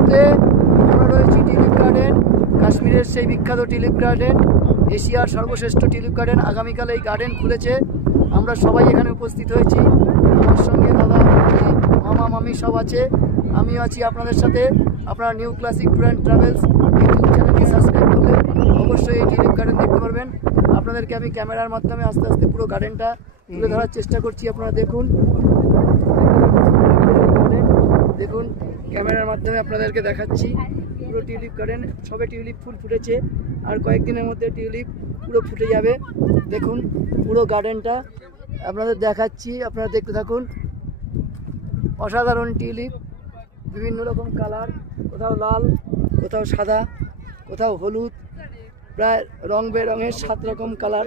মুহূর্তে আমরা রয়েছি টিউলিপ গার্ডেন, কাশ্মীরের সেই বিখ্যাত টিউলিপ গার্ডেন, এশিয়ার সর্বশ্রেষ্ঠ টিউলিপ গার্ডেন। আগামীকাল এই গার্ডেন খুলেছে, আমরা সবাই এখানে উপস্থিত হয়েছি। আমার সঙ্গে দাদা, মামা, মামি সব আছে, আমিও আছি আপনাদের সাথে। আপনারা new classic tour and travels YouTube চ্যানেলটি সাবস্ক্রাইব করলে অবশ্যই এই টিউলিপ গার্ডেন দেখতে পারবেন। আপনাদেরকে আমি ক্যামেরার মাধ্যমে আস্তে আস্তে পুরো গার্ডেনটা তুলে ধরার চেষ্টা করছি। আপনারা দেখুন, দেখুন ক্যামেরার মাধ্যমে আপনাদেরকে দেখাচ্ছি পুরো টিউলিপ গার্ডেন। সবে টিউলিপ ফুল ফুটেছে, আর কয়েকদিনের মধ্যে টিউলিপ পুরো ফুটে যাবে। দেখুন পুরো গার্ডেনটা আপনাদের দেখাচ্ছি, আপনারা দেখতে থাকুন। অসাধারণ টিউলিপ, বিভিন্ন রকম কালার, কোথাও লাল, কোথাও সাদা, কোথাও হলুদ, প্রায় রং বেরঙের 7 রকম কালার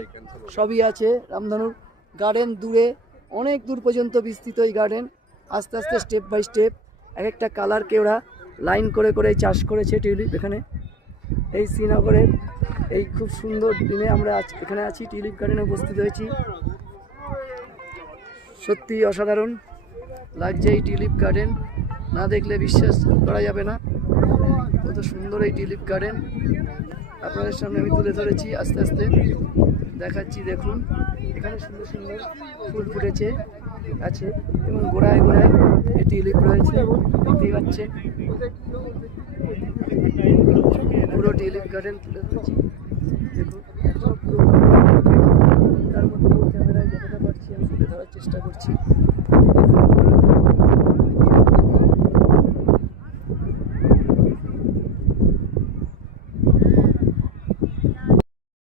সবই আছে। রামধনুর গার্ডেন দূরে, অনেক দূর পর্যন্ত বিস্তৃত এই গার্ডেন। আস্তে আস্তে স্টেপ বাই স্টেপ এক একটা কালারকে ওরা লাইন করে করে চাষ করেছে টিউলিপ। এখানে এই শ্রীনগরের এই খুব সুন্দর দিনে আমরা এখানে আছি, টিউলিপ গার্ডেনে উপস্থিত হয়েছি। সত্যি অসাধারণ লাগছে এই টিউলিপ গার্ডেন, না দেখলে বিশ্বাস করা যাবে না কত সুন্দর এই টিউলিপ গার্ডেন। আপনাদের সামনে আমি তুলে ধরেছি, আস্তে আস্তে দেখাচ্ছি। দেখুন এখানে সুন্দর সুন্দর ফুল ফুটেছে আছে, এবং গোড়ায় গোড়ায় এই টিউলিপ রয়েছে, দেখতেই পাচ্ছেন। পুরো টিউলিপ গার্ডেন তুলে ধরেছি, দেখুন এখনো পুরো, তার মধ্যে ক্যামেরায় যতটা পারছি আমি তুলে ধরার চেষ্টা করছি।